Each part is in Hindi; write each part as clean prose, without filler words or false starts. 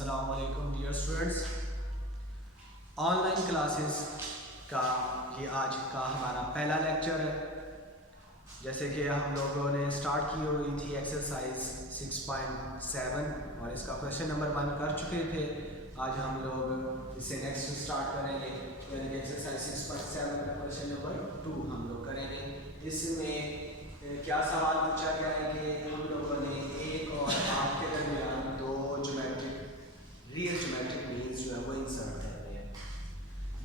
अस्सलाम वालेकुम डियर स्टूडेंट्स। ऑनलाइन क्लासेस का ये आज का हमारा पहला लेक्चर है। जैसे कि हम लोगों ने स्टार्ट की हुई थी एक्सरसाइज 6.7 और इसका क्वेश्चन नंबर 1 कर चुके थे। आज हम लोग इससे नेक्स्ट स्टार्ट करेंगे, यानी कि एक्सरसाइज 6.7 का क्वेश्चन नंबर 2 हम लोग करेंगे। इसमें क्या सवाल पूछा गया है कि हम लोगों ने एक और आठ के दरमियान दो रियल ज्योमेट्रिक मीन्स जो है वो इंसर्ट करते हैं।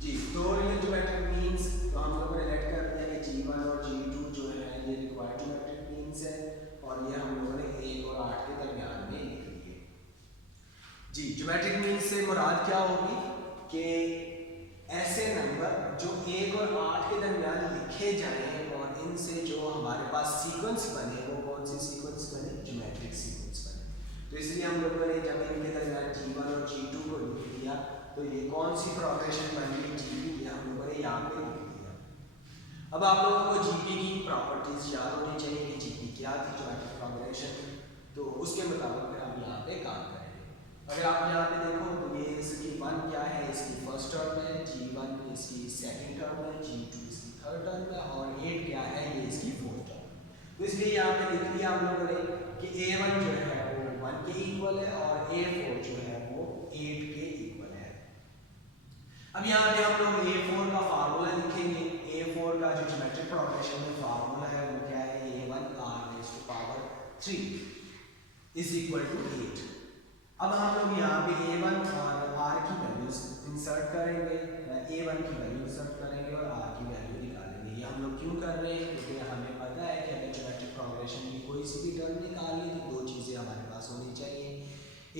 जी, तो रियल ज्योमेट्रिक मीन्स तो हम लोगों ने लेट कर दिया कि G1 और G2 जो है ये रिक्वायर्ड ज्योमेट्रिक मीन्स है और ये हम लोगों ने 1 और 8 के दरमियान में लिख दिए। जी, ज्योमेट्रिक मीन्स से मुराद क्या होगी कि ऐसे नंबर जो 1 और 8 के दरमियान लिखे जाएं और इनसे जो हमारे पास सीक्वेंस बने वो कौन सी सीक्वेंस बने? ज्योमेट्रिक सीक्वेंस बने। तो इसलिए हम लोगों ने जब इनके दरमियान G1 और G2 को लिख दिया तो ये कौन सी प्रोग्रेशन बन गई? G2, ये हम लोगों ने यहाँ पे लिख दिया। अब आप लोगों को GP की प्रॉपर्टीज याद होनी चाहिए कि GP क्या थी, ज्योमेट्रिक प्रोग्रेशन। तो उसके मुताबिक फिर हम यहाँ पे काम करेंगे। अगर आप यहाँ पे देखो तो ये इसकी 1 क्या है, इसकी फर्स्ट टर्म है, G1 इसकी सेकंड टर्म है, G2 इसकी थर्ड टर्म है और 8 क्या है, ये इसकी फोर्थ टर्म है। तो इसलिए यहाँ पे लिख दिया हम लोगों ने कि A1 जो है वो 1 के इक्वल है और A4 जो है वो 8 के इक्वल है। अब यहाँ पे हम लोग A4 का फार्मूला लिखेंगे। A4 का जो ज्योमेट्रिक प्रोग्रेशन में फार्मूला है वो क्या है? A1 r⁻³ is equal to 8। अब हम लोग यहाँ पे A1 और R की वैल्यूज इंसर्ट करेंगे, A1 की वैल्यू इंसर्ट करेंगे और R की वैल्यू निकालेंगे। ये हम लोग क्यों कर रहे हैं? क्योंकि हमें पता है कि अगर ज्योमेट्रिक प्रोग्रेशन की कोई सी भी टर्म निकालनी तो दो चीज़ें हमारे पास होनी चाहिए।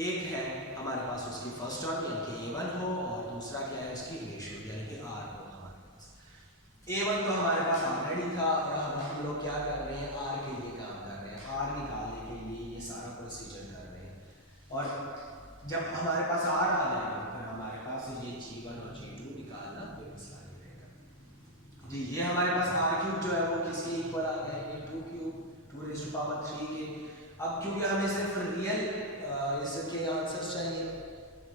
एक है हमारे पास उसकी फर्स्ट टर्म यानी कि A1 हो और दूसरा क्या है, उसकी रेशियो यानी कि R हो हमारे पास। A1 तो हमारे पास ऑलरेडी था और अब हम लोग क्या कर रहे हैं? R के लिए काम कर रहे हैं। R निकालने के लिए ये सारा प्रोसीजर कर रहे हैं और जब हमारे पास R आ जाएगा फिर हमारे पास ये G1 और G2 निकालना कोई मसला नहीं रहेगा। जी, ये हमारे पास R³ जो है वो किसके इक्वल आ गया है? 2³ के। अब क्योंकि हमें सिर्फ रियल इसके आंसर्स चाहिए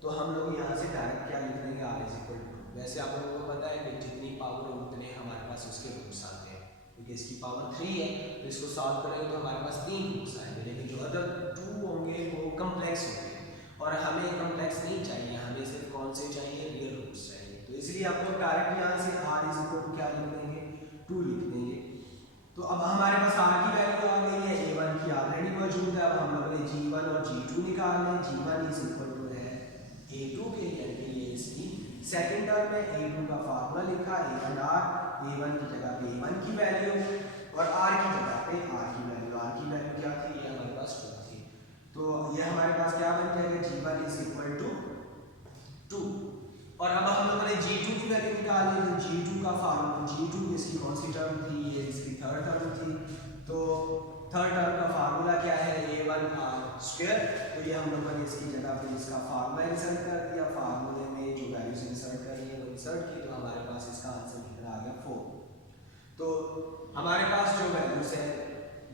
तो हम लोग यहाँ से डायरेक्ट क्या लिख देंगे? R=2। वैसे आप लोगों को पता है कि जितनी पावर है उतने हमारे पास उसके रूट्स आते हैं, क्योंकि इसकी पावर 3 है तो इसको सॉल्व करेंगे तो हमारे पास 3 रूट्स आएंगे, लेकिन जो अदर 2 होंगे वो कम्प्लेक्स होंगे और हमें कम्प्लेक्स नहीं चाहिए, हमें सिर्फ कौन से चाहिए? रियल रूट्स चाहिए। तो इसलिए आप लोग डायरेक्ट यहाँ से R= क्या लिख देंगे? 2 लिख देंगे। तो अब हमारे पास R की वैल्यू आ गई है, A1 की ऑलरेडी मौजूद है। अब हम लोग ने G1 और G2 निकालना है। G1 है A2 के, यानी कि ये इसकी सेकंड टर्म है। A2 का फार्मूला लिखा A1R, A1 की जगह पे A1 की वैल्यू और R की जगह पे R की वैल्यू। R की वैल्यू क्या थी? ये हमारे पास 2 थी। तो ये हमारे पास क्या बन जाएगा? G1 = 2 और अब हम लोगों ने G2 की वैल्यू निकाली तो G2 का फार्मूला, G2 इसकी कौन सी टर्म थी? ये इसकी थर्ड टर्म थी। तो थर्ड टर्म का फार्मूला क्या है? A1r²। तो ये हम लोगों ने इसकी जगह पे इसका फार्मूला इंसर्ट कर दिया। फार्मूले में जो वैल्यूज इंसर्ट करनी है वो इंसर्ट की तो हमारे पास इसका आंसर निकला आ गया 4। तो हमारे पास जो वैल्यूज है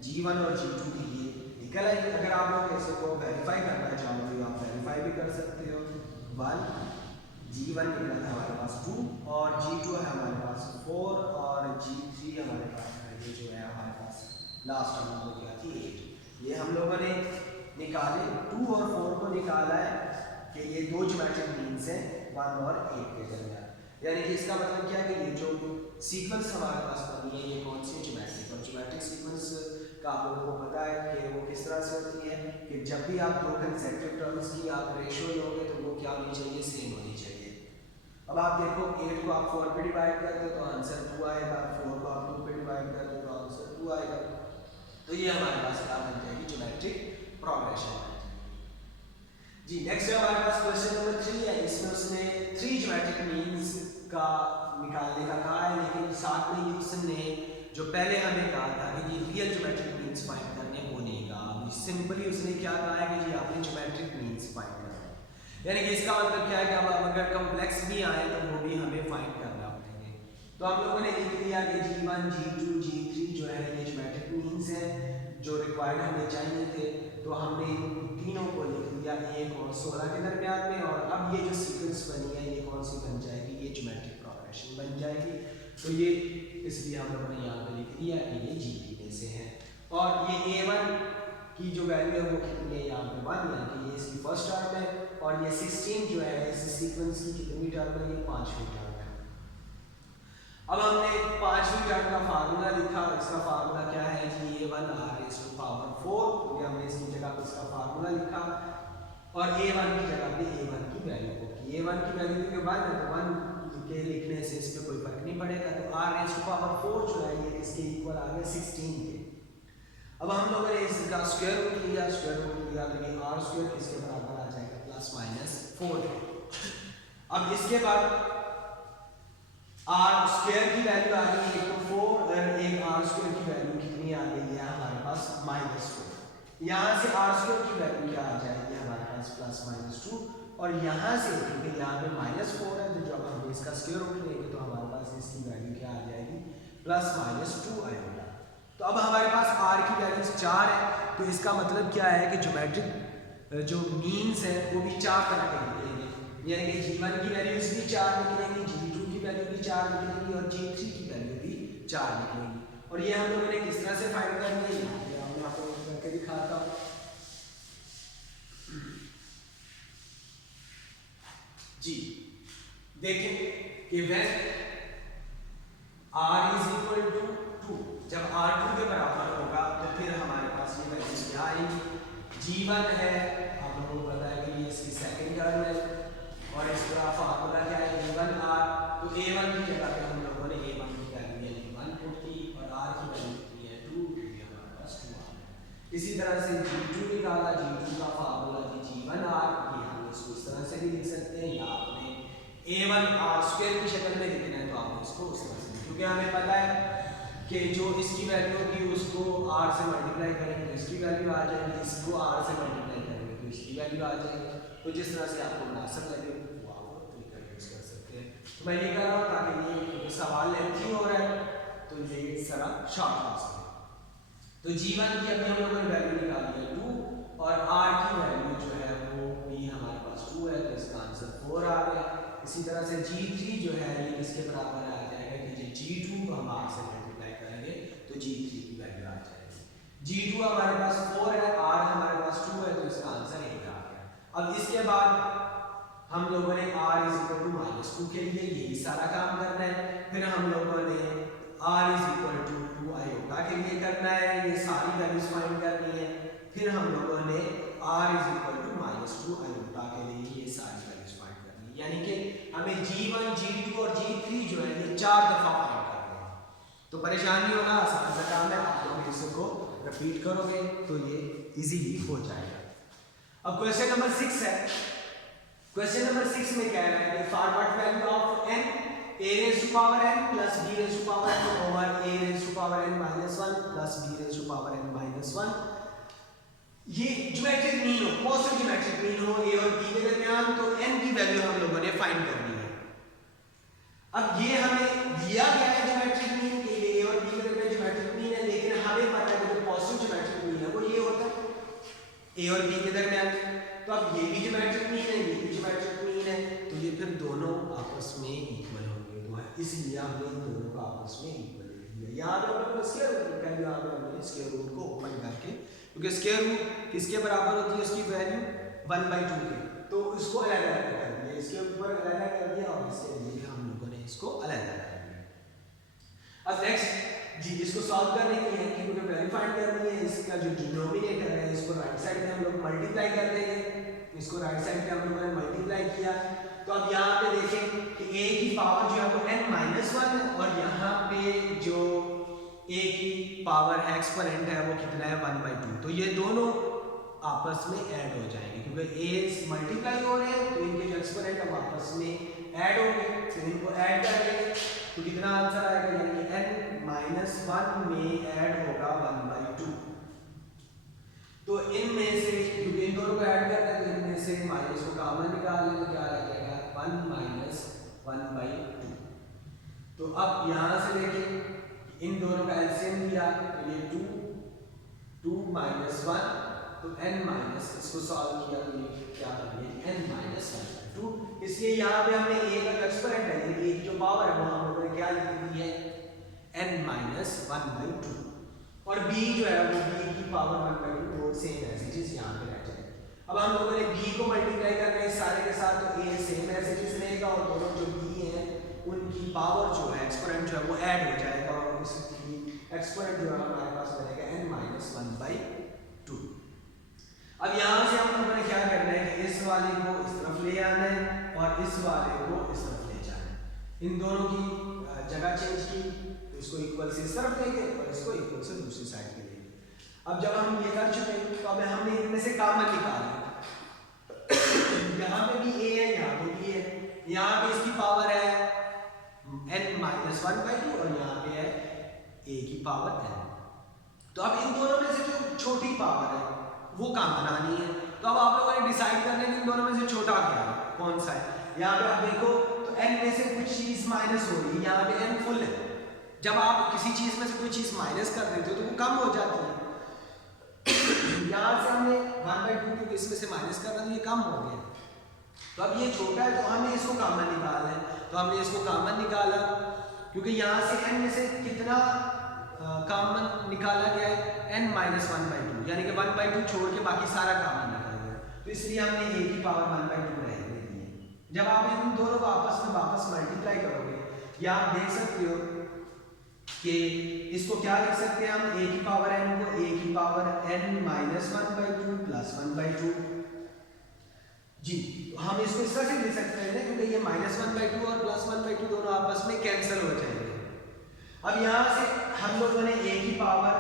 G1 और G2 की ये निकल आई। अगर आप लोग इसको वेरीफाई करना चाहो तो आप वेरीफाई भी कर सकते हो। 1 G1 निकला था हमारे पास 2 और G2 है हमारे पास 4 और G3 हमारे पास है ये जो है हमारे पास लास्ट टर्म हो गया थी 8। ये हम लोगों ने निकाले 2 और 4 को निकाला है कि ये दो ज्योमेट्रिक मीन्स हैं 1 और 8 के दरमियान। यानी कि इसका मतलब क्या है कि ये जो सीक्वेंस हमारे पास बनी है ये कौन सी ज्योमेट्रिक और ज्योमेट्रिक सीक्वेंस का आप लोगों को पता है कि वो किस तरह से होती है कि जब भी आप दो कंसेक्यूटिव टर्म्स की आप रेशियो लोगे तो वो क्या होनी चाहिए? सेम होनी चाहिए। अब आप देखो 8 को आप 4 पे डिवाइड कर दो तो आंसर 2 आएगा, 4 को आप 2 पे डिवाइड कर दो तो आंसर 2 आएगा। तो ये हमारे पास क्या बन जाएगी? Geometric progression. जी, नेक्स्ट हमारे पास क्वेश्चन नंबर 3 है। इसमें उसने 3 ज्योमेट्रिक मीन्स का निकालने का कहा है, लेकिन साथ में ही उसने जो पहले हमें कहा था कि ये रियल ज्योमेट्रिक मीन्स फाइंड करने वो नहीं कहा। सिंपली उसने क्या कहा है कि जी आपने ज्योमेट्रिक मीन्स फाइंड करना है, यानी कि इसका मतलब क्या है कि अब अगर कॉम्प्लेक्स भी आए तो वो भी हमें फाइंड करना पड़ेंगे। तो हम लोगों ने लिख दिया कि G1 G2 G3 जो है ये ज्योमेट्रिक मीन्स है जो रिक्वायर्ड हमें चाहिए थे। तो हमने इन तीनों को लिख दिया 1 और 16 के दरमियान में, और अब ये जो सीक्वेंस बनी है ये कौन सी बन जाएगी, ये ज्योमेट्रिक प्रोग्रेशन बन जाएगी। तो ये इसलिए हम लोगों ने यहाँ पे लिख दिया कि ये G3 में से है, और ये A1 की जो वैल्यू है वो कितनी है यहाँ पे 1, यानी कि ये इसकी फर्स्ट टर्म है, और ये 16 जो है इस सीक्वेंस की कितनी टर्म है, ये 5वीं टर्म है। अब हमने 5वीं टर्म का फार्मूला लिखा, इसका फार्मूला क्या है कि A1 r⁴ तो हमने इसकी जगह पर इसका फार्मूला लिखा, और A1 की जगह पे A1 की वैल्यू को की, A1 की वैल्यू क्योंकि 1 है तो 1 के लिखने से इस पे कोई फर्क नहीं पड़ेगा, तो r⁴ जो है ये इसके इक्वल आ गया 16 के। अब हम लोगों ने इसका स्क्वायर रूट लिया, तो ये r² किसके बराबर आ जाएगा, ±4। अब इसके बाद r² की वैल्यू आ गई है 4, और एक r² की वैल्यू कितनी आ गई है हमारे पास -4। यहाँ से r² की वैल्यू क्या आ जाएगी हमारे पास +-2, और यहाँ से क्योंकि यहाँ पे -4 है तो जब हम इसका स्क्वायर रूट लेंगे तो हमारे पास इसकी वैल्यू क्या आ जाएगी, +-2 आएगा। तो अब हमारे पास r की वैल्यू 4 है, तो इसका मतलब क्या है कि ज्योमेट्रिक जो मीन्स है वो भी 4 तरह के निकलेंगे, यानी कि G1 की वैल्यूज भी 4 निकलेंगी, G2 की वैल्यू भी 4 निकलेंगी, और G3 की वैल्यू भी 4 निकलेंगी। और ये हम लोगों ने किस तरह से फाइंड करनी है, मैं आपको करके दिखाता हूँ। जी देखें कि व्हेन r = 2, जब r 2 के बराबर होगा तो फिर हमारे पास ये वैल्यू क्या आएगी, G1 है, आप लोगों को पता है कि ये इसकी सेकंड टर्म है, और इसका फार्मूला क्या है A1r, तो A1 की जगह पे हम लोगों ने A1 की वैल्यू यानी 1 पुट की, और r की वैल्यू कितनी है 2, तो ये हमारे पास 2 आ गया। इसी तरह से G2 निकाला, G2 का फार्मूला G1r, ये हम इसको इस तरह से भी लिख सकते हैं, या आपने A1 r² की शक्ल में लिखना है तो आप इसको उस तरह से, क्योंकि हमें पता है कि जो इसकी वैल्यू होगी उसको r से मल्टीप्लाई करेंगे तो इसकी वैल्यू आ जाएगी, इसको r से मल्टीप्लाई करेंगे तो इसकी वैल्यू आ जाएगी। तो जिस तरह से आपको मुनासिब लगे वो आप तरीका यूज कर सकते हैं। तो मैं ये कर रहा हूँ ताकि ये सवाल लेंथी हो रहा है तो ये इस तरह शॉर्ट हो सके। तो G1 की अभी हम लोगों ने वैल्यू निकाली है 2, और r की वैल्यू जो है वो भी हमारे पास 2 है, तो इसका आंसर 4 आ गया। इसी तरह से G3 जो है ये किसके बराबर आ जाएगा कि G2 को हम r से मल्टीप्लाई करेंगे तो G3 की वैल्यू आ जाएगी। G2 हमारे पास 4 है, r हमारे पास 2 है, तो इसका आंसर 1 आ गया। अब इसके बाद हम लोगों ने r = -2 के लिए यही सारा काम करना है, फिर हम लोगों ने r = 2 आयोटा के लिए करना है, ये सारी वैल्यूज फाइंड करनी है, फिर हम लोगों ने r = -2 आयोटा के लिए ये सारी वैल्यूज फाइंड करनी है, यानी कि हमें G1, G2 और G3 जो है ये 4 दफा फाइंड करना है। तो परेशानी होना आसान सा काम है, आप लोग इसको रिपीट करोगे तो ये इजीली हो जाएगा। अब क्वेश्चन नंबर 6 है। क्वेश्चन नंबर 6 में कह रहा है कि for what value of n a⁴n plus b⁴n over a⁴n minus 1 plus b⁴n minus 1, ये ज्योमेट्रिक मीन हो, पॉजिटिव ज्योमेट्रिक मीन हो a और b के दरमियान, तो n की वैल्यू हम लोगों ने फाइंड करनी है। अब ये हमें दिया गया है ज्योमेट्रिक मीन के लिए a और b के दरमियान ज्योमेट्रिक मीन है, लेकिन हमें पता है कि जो पॉजिटिव ज्योमेट्रिक मीन है वो ये होता है a और b के दरमियान। तो अब ये भी ज्योमेट्रिक मीन है, ये भी ज्योमेट्रिक मीन है, तो ये फिर दोनों आपस में इक्वल होंगे, तो इसलिए हमने इन दोनों को आपस में इक्वल लिख दिया। यहाँ पे हमने स्क्वायर रूट निकाल दिया, हमने स्क्वायर रूट को ओपन करके, क्योंकि स्क्वायर रूट किसके बराबर होती है उसकी वैल्यू 1/2 की, तो इसको अलग अलग कर दिया, इसके ऊपर अलग कर दिया और इसके लिए हम लोगों ने इसको अलग कर दिया। अब नेक्स्ट जी इसको सॉल्व करने के लिए क्योंकि वैल्यू फाइंड करनी है, इसका जो डिनोमिनेटर है इसको राइट साइड में हम लोग मल्टीप्लाई कर देंगे, इसको राइट साइड पे हम लोगों ने मल्टीप्लाई किया, तो अब यहाँ पे देखें कि a की पावर जो है वो n-1 है, और यहाँ पे जो a की पावर एक्सपोनेंट है वो कितना है 1/2, तो ये दोनों आपस में ऐड हो जाएंगे, क्योंकि a मल्टीप्लाई हो रहे हैं तो इनके जो एक्सपोनेंट है आपस में ऐड होंगे, तो इनको ऐड करेंगे तो कितना आंसर आएगा, यानी कि n-1 में ऐड होगा 1/2। तो इनमें से क्योंकि इन दोनों को ऐड करना है तो इनमें से माइनस को कॉमन निकाल लें तो क्या आ जाएगा 1 - 1/2। तो अब यहाँ से देखें इन दोनों का एलसीएम लिया तो ये 2 - 1 तो n माइनस, इसको सॉल्व किया तो ये क्या बन गया n माइनस 1/2। इसलिए यहाँ पे हमने a का एक्सपोनेंट है यानी a की जो पावर है वो हम लोगों ने क्या लिख दी है n माइनस 1/2, और b जो है वो b की पावर 1/2 वो सेम एज इट इज यहाँ पे रह जाएगी। अब हम लोगों ने b को मल्टीप्लाई करना है सारे के साथ, तो a same as it is रहेगा और दोनों जो b हैं उनकी पावर जो है एक्सपोनेंट जो है वो ऐड हो जाएगा और इसकी एक्सपोनेंट जो है हमारे पास बनेगा n माइनस 1/2। अब यहाँ से हम लोगों ने क्या करना है कि इस वाले को इस तरफ ले आना है और इस वाले को इस तरफ ले जाना है। इन दोनों की जगह चेंज की, तो इसको इक्वल से इस तरफ लेंगे और इसको इक्वल से दूसरी साइड पे लेंगे। अब जब हम ये कर चुके तो अब हमने इनमें से कॉमन निकालना है। यहाँ पे भी a है, यहाँ पे भी है, यहाँ पे इसकी पावर है n माइनस 1/2 और यहाँ पे है a की पावर n। तो अब इन दोनों में से जो छोटी पावर है वो कॉमन आनी है। तो अब आप लोगों ने डिसाइड करना है कि इन दोनों में से छोटा क्या है, कौन सा है। यहाँ पे आप देखो तो n में से कुछ चीज माइनस हो रही है, यहाँ पे n फुल है। जब आप किसी चीज में से कोई चीज माइनस कर देते हो तो वो कम हो जाती है। यहाँ से हमने 1/2 क्योंकि इसमें से माइनस कर रहा था ये कम हो गया, तो अब ये छोटा है तो हमने इसको कॉमन निकालना है। तो हमने इसको कॉमन निकाला क्योंकि यहाँ से n में से कितना कॉमन निकाला गया है n माइनस 1/2, यानी कि 1/2 छोड़ के बाकी सारा कॉमन निकल गया, तो इसलिए हमने a की पावर 1/2 रहने दी है। जब आप इन दोनों को आपस में वापस मल्टीप्लाई करोगे या आप देख सकते हो कि इसको क्या लिख सकते हैं हम, a की पावर n को a की पावर n माइनस 1/2 प्लस 1/2। जी, तो हम इसको इस तरह से लिख सकते हैं क्योंकि ये माइनस 1/2 और प्लस 1/2 दोनों आपस में कैंसिल हो जाएंगे। अब यहाँ से हम लोगों ने a की पावर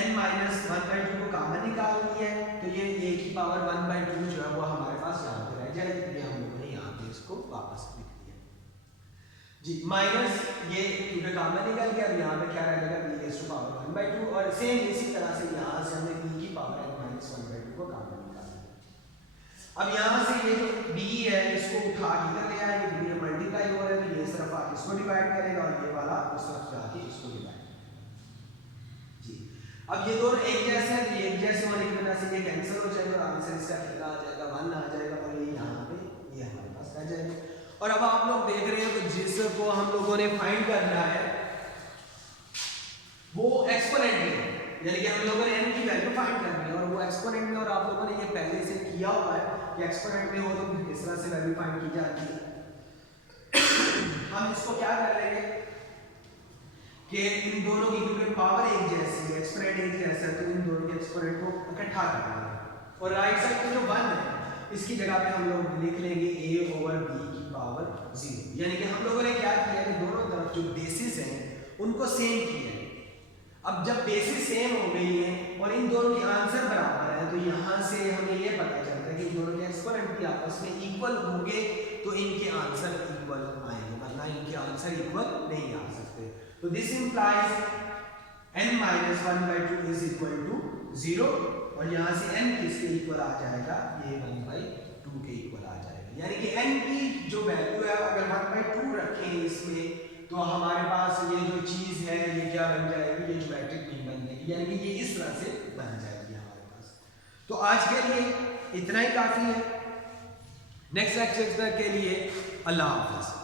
n माइनस 1/2 को कॉमन निकाल लिया है, तो ये a की पावर 1/2 जो है वो हमारे पास यहाँ पे रह जाएगी। ये हम लोगों ने यहाँ पे इसको वापस लिख दिया जी, माइनस ये क्योंकि कॉमन निकल गया। अब यहाँ पे क्या रह जाएगा b की पावर 1/2 और सेम इसी तरह से यहाँ से हमने b की पावर n माइनस 1/2 को कॉमन निकाल दिया। अब यहाँ से ये जो b है इसको उठा के इधर ले आएंगे, b मल्टीप्लाई हो रहा है तो ये इस तरफ आके इसको डिवाइड करेगा और ये वाला उस तरफ जाके इसको डिवाइड जी। अब ये दोनों एक जैसे हैं तो एक जैसे होने की वजह से ये कैंसिल हो जाएगा और आंसर इसका कितना आ जाएगा 1 आ जाएगा और ये यहाँ पे ये हमारे पास रह जाएगा। और अब आप लोग देख रहे हैं तो जिसको हम लोगों ने फाइंड करना है वो एक्सपोनेंट है, यानी कि हम लोगों ने n की वैल्यू फाइंड करनी है और वो एक्सपोनेंट में, और आप लोगों ने ये पहले से किया हुआ है कि एक्सपोनेंट में हो तो इस तरह से वैल्यू फाइंड की जाती है। हम इसको क्या कर लेंगे कि इन दोनों की क्योंकि पावर एक जैसी है, एक्सपोनेंट एक जैसा है, तो इन दोनों के एक्सपोनेंट को इकट्ठा कर लेंगे और राइट साइड पे जो 1 है इसकी जगह पे हम लोग लिख लेंगे a ओवर b की पावर 0, यानी कि हम लोगों ने क्या किया कि दोनों तरफ जो बेसिस हैं उनको सेम किया है। अब जब बेसिस सेम हो गई है और इन दोनों के आंसर बराबर है तो यहाँ से हमें ये पता चलता है कि इन दोनों के एक्सपोनेंट भी आपस में इक्वल होंगे तो इनके आंसर इक्वल आएंगे, वरना इनके आंसर इक्वल नहीं आ सकते। तो this implies n minus 1/2 is equal to 0 और यहाँ से n किसके इक्वल आ जाएगा, ये 1/2 के इक्वल आ जाएगा, यानी कि n की जो वैल्यू है अगर 1/2 रखें इसमें तो हमारे पास ये जो चीज है ये क्या बन जाएगी, ये ज्योमेट्रिक मीन बन जाएगी, यानी कि ये इस तरह से बन जाएगी हमारे पास। तो आज के लिए इतना ही काफी है। नेक्स्ट लेक्चर के लिए अल्लाह हाफ़िज़।